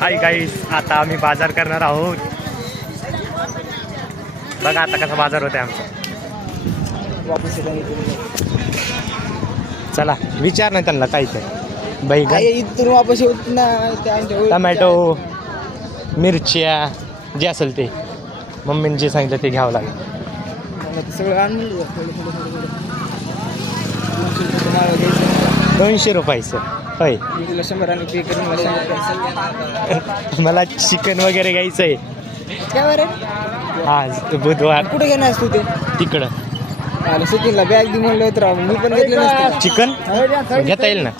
Hi guys आता आम्ही बाजार करणार आहोत बघा आता कसा बाजार होते आमचा. चला विचार नाही त्यांना काय ते आई, इथून वापस येत ना टमॅटो. मिरच्या जे असेल ते मम्मीने जे सांगितलं ते घ्यावं लागेल सगळं. दोनशे रुपयाचं होय. मला चिकन वगैरे घ्यायचं आहे आज बुधवार. कुठे घेणार तू ते? तिकडं. सचिनला बॅग दे म्हणलं होतं राव. मी पण घेतलं नसतं. चिकन? घेता येईल ना.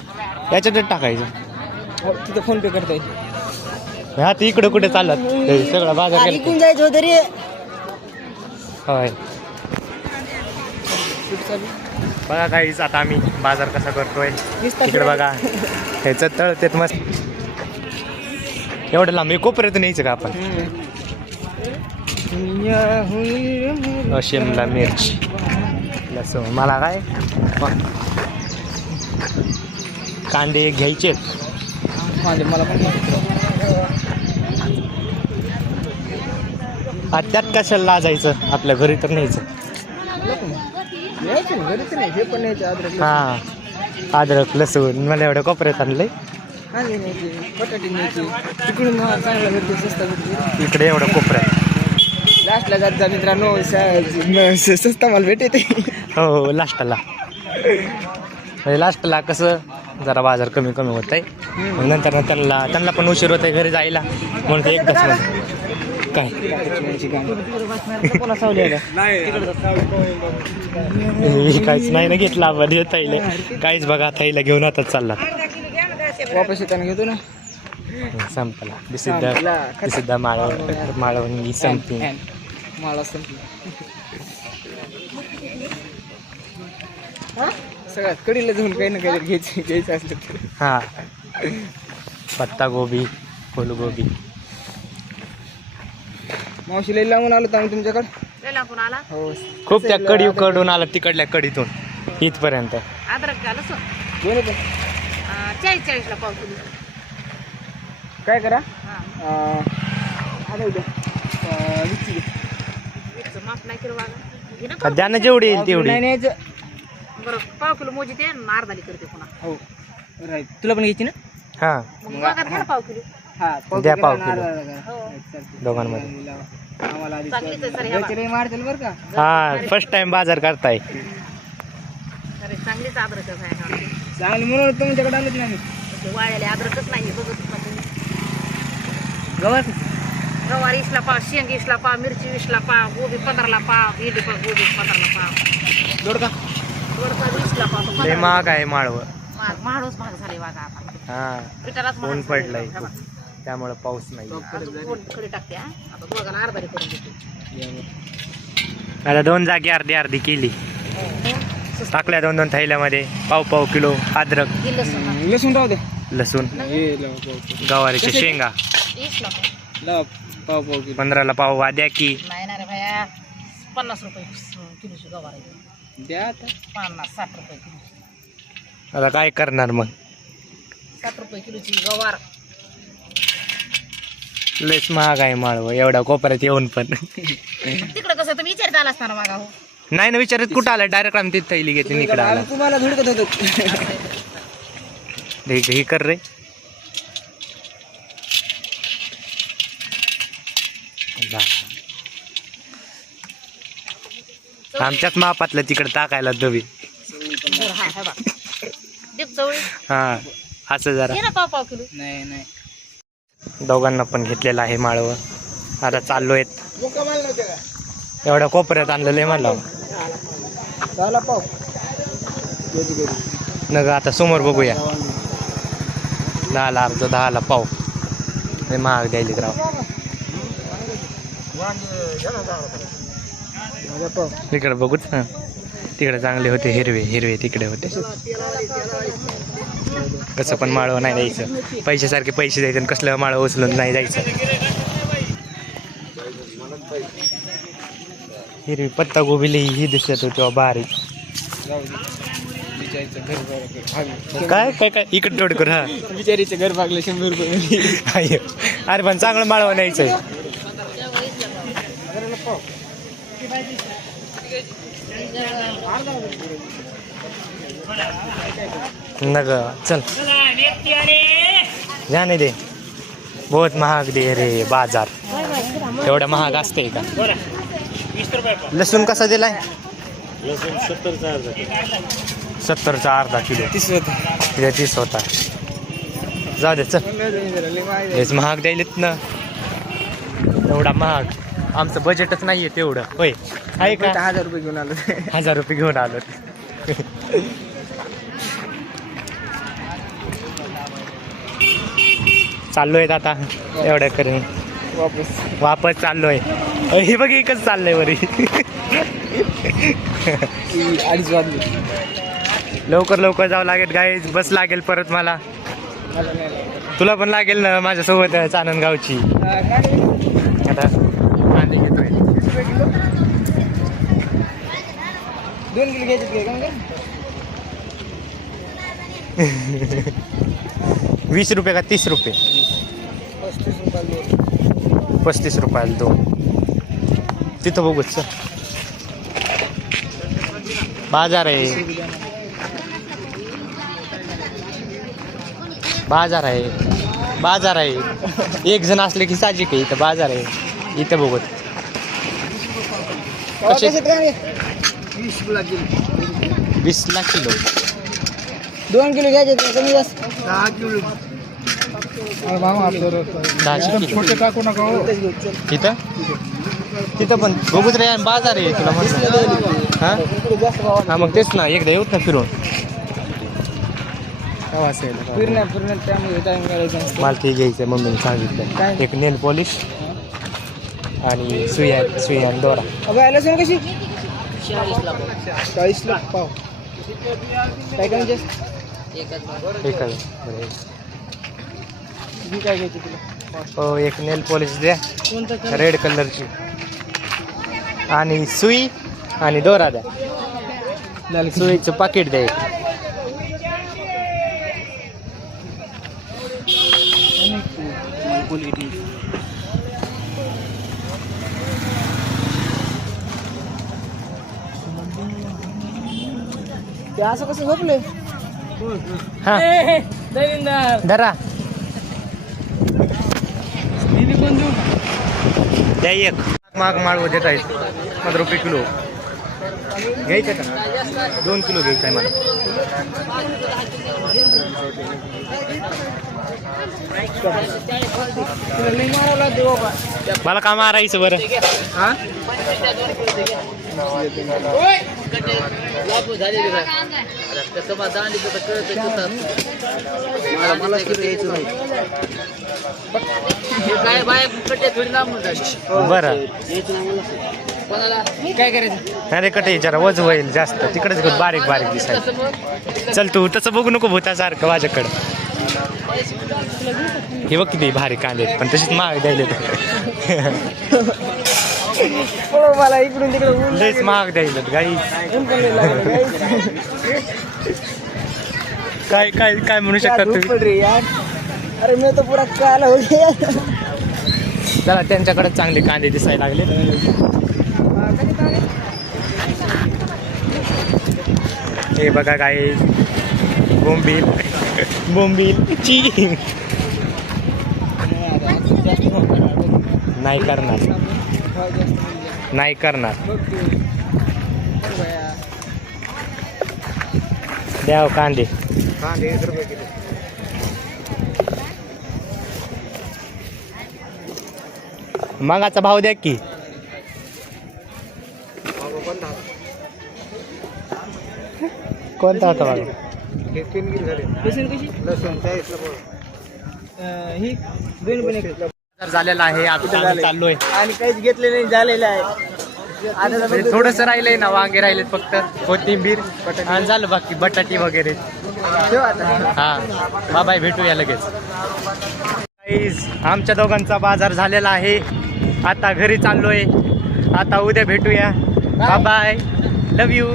याच्यातच टाकायचं. हो, तिथं फोन पे करता येईल हा ते इकडं कुठे चालत? हे सगळं बाजार इकून जायचं होतं रे? होय? बघा काहीच आता आम्ही बाजार कसा करतोय. तिकडे बघा. ह्याचं तळतेत मस्त एवढं लांब कोपऱ्यातून यायचं का आपण? शिमला मिरची. लसूण. मला काय? कांदे घ्यायचे मला. त्यात कशाला लाजायचं? आपल्या घरी तर न्यायचं. यायचं ना, घरीच नाही हे पण न्यायचं अद्रक हां अद्रक लसूण मला एवढं कोपऱ्यात आणलंय. कांदे न्यायचे बटाटे न्यायचे तिकडून महाग चांगला भेटतो स्वस्त भेटतो इकडे एवढं कोपऱ्यात. लास्टला जात जा मित्रांनो स- म- स- स्वस्त माल भेटते. हो हो लास्टला म्हणजे लास्टला कसं जरा बाजार कमी कमी होत आहे नंतर त्यांना त्यांना पण उशीर होत आहे घरी जायला. म्हणून ते एकदाच. काय? हे काहीच नाही ना घेतला हे थैले काहीच बघा थैला घेऊन आता चालला. वापस येताना घेतो ना संपला. बिसिद्ध बिसिद्ध माळव माळवणी संपी मला संपली. सगळ्यात कडीला जाऊन काही ना काही घ्यायचं घ्यायचं असलं हा. पत्ता गोबी फुलगोबी. मावशीला लावून आलो तर आम्ही तुमच्याकडे. हो. खूप त्या कडी कडून आला तिकडल्या कडीतून इथपर्यंत. अद्रक घाल असं दोन येतं. चाळीस चाळीसला पाव किलो काय करा? हा. अं, आता उद्या. अं, वीसची घे. वीसचं माप नाही केलं वागा घे ना पाव. जेवढी येईल तेवढी. नाही न्यायचं. बरं पाव किलो मोजी ते आणि अर्धाली करते पुन्हा. हो. राईट तुला पण घ्यायची ना? हा. मग वागात घ्या ना पाव किलो. हा पाव द्या किलो पाव किलो. हो. दोघांमध्ये. लावा. आम्हाला आधी चांगलीच आहे सर ह्या घरचे लई मारतील बरं का हा फर्स्ट टाइम बाजार करताय अरे चांगलीच अद्रकच आहे हा. चांगलं म्हणून तुमच्याकडे आलोच नाही आम्ही. ते वाळलेले अद्रकच नाही बघत ना तुम्ही गव्हाचं गवार इसला पाव शेंग इसला पाव मिरची वीसला पाव गोबी पंधराला पाव भेंडी पाव गोबी पंधराला पाव जोड का दोडका वीसला पाव तो लय पंधराला महाग आहे माळव महाग महाडच महाग झाले वागा आता हा पिठालाच महाग ऊन झालंय पडलंय बघा. खूप. त्यामुळे पाऊस नाही टाकते. आता दोन जागी अर्धी अर्धी केली. टाकल्या दोन दोन थैल्यामध्ये. पाव पाव किलो अद्रक. लसूण. लसूण राहू दे. लसूण. गवारीच्या शेंगा. वीसला पाव. लावा पाव पाव किलो. पंधराला पाव की. ना रे भया. पन्नास रुपये किलोची गवार. द्या आता. पन्नास साठ रुपये किलोची. आता काय करणार मग? साठ रुपये किलोची गवार. लयच महाग आहे माळव एवढ्या कोपऱ्यात येऊन पण. तिकडे कसं तुम्ही विचारता आला असताना मागा हो. नाही ना विचारत कुठं आलं? डायरेक्ट आम्ही तिथे थैली घेते इकडे आला. तुम्हाला धुडकत होतो. हे हे कर रे. जा. आमच्याच मापातलं तिकडे टाकायला दवी हा, असं जरा. पाव पाव किलो. नाही नाही. दोघांना पण घेतलेलं आहे माळव. आता चाललोय. एवढ्या कोपऱ्यात आणलेलं आहे मला. पाव. घरी. नग आता समोर बघूया. दहाला अर्ध दहाला पाव. लय महाग द्यायले राव. तिकडे बघूच ना. तिकडे चांगले होते हिरवे हिरवे तिकडे होते. कसं पण माळव नाही द्यायचं. पैशासारखे पैसे द्यायचे आणि कसलं माळव उचलून नाही जायचं हिरवी पत्ता गोबी लई ही दिसत होती बारीक. काय काय काय? इकडे तोड कर हा. बिचारीचं घर भागलं शंभर रुपये. अरे पण चांगलं माळवा न्यायचंय नग चल. जाने दे बहुत महाग दे रे बाजार. एवढा महाग असते का? लसूण कसा दिलाय? सत्तरचा अर्धा किलो. तीस होतं तीस होता. जाऊ दे चल. हेच महाग द्यायलेत ना. एवढा महाग. आमचं बजेटच नाहीये तेवढं. होय. आहे का? हजार रुपये घेऊन आलो. हजार रुपये घेऊन आलो. चाललोय आता एवढं करून. वापस. वापस चाललोय. अ, हे बघ एकच चाललंय अडीच वाजले. लवकर लवकर जावं लागेल गाई बस लागेल परत मला. तुला पण लागेल ना माझ्यासोबत आनंदगावची काय? आता कांदे घेतोय दोन किलो घ्यायचे वीस रुपये का तीस रुपये? पस्तीस रुपये पस्तीस रुपयाला दोन. तिथं बघूच चल. बाजार आहे. बाजार आहे. बाजार आहे. एक जण असले की साजिक आहे इथं बाजार आहे. इथं बघत. कसे? वीस किलो लाख किलो. दोन किलो घ्यायचे कमी जास्त? दहा किलो दहाशे किलो टाकू नका तिथं? तिथं पण. बघूच रे बाजार आहे तुला म्हणलं. हा? हा मग तेच ना एकदा येऊत ना फिरून. केव्हा असेल फिरण्या फिरण्या त्यामुळे टाइम करायचा मला ते घ्यायचं मम्मीने सांगितलं. काय? एक नेल पॉलिश आणि सुया सुया आणि दोरा. अबे आलं लसूण कशी चाळीसला पाव. काय कमी जास्त बरं. ही काय घ्यायची तुला? हो एक नेल पॉलिश द्या. कोणतं रेड कलरची. आणि सुई आणि दोरा द्या. सुईचं पाकिट द्या एक. ते असं कसं झोपले? हा धरा द्या एक माग माळव देत आहेत पंधरा रुपये किलो घ्यायचं का दोन किलो घ्यायचं आहे मला तुला लई मारावं लागते बाबा मला का मारायचं बरं. हा काय बरं. काय करायचं अरे कटे जरा वज होईल जास्त. तिकडेच घेऊन बारीक बारीक दिसायला. चल तू तसं बघू नको भूतासारखं माझ्याकडे. हे बघ किती भारी कांदे आहेत, पण तशीच महाग द्यायले हो मला इकडून तिकडे लयच महाग द्यायले गाई. काय काय काय म्हणू क्या शकता धूप तुम्ही? पड रही यार. अरे मैं तो पूरा काला हो चला त्यांच्याकडे चांगले कांदे दिसायला लागले. हे बघा काय बोंबील. बोंबील. ची नाही करणार. नाही करणार. द्याव कांदे. मगाचा भाव द्या की. कोणता? होता भाव लसूण कशी अं, ही दोन पण एक. झालेला आहे आता आम्ही. चाललोय. आणि काहीच घेतले नाही झालेलं आहे. आता तर थोडस राहिलंय ना वांगे राहिलेत फक्त. कोथिंबीर आणि झालं बाकी बटाटी वगैरे. ठेव आता. हा बाबाय भेटूया लगेच. Guys, आमच्या दोघांचा बाजार झालेला आहे. आता घरी चाललोय. आता उद्या भेटूया. Bye love you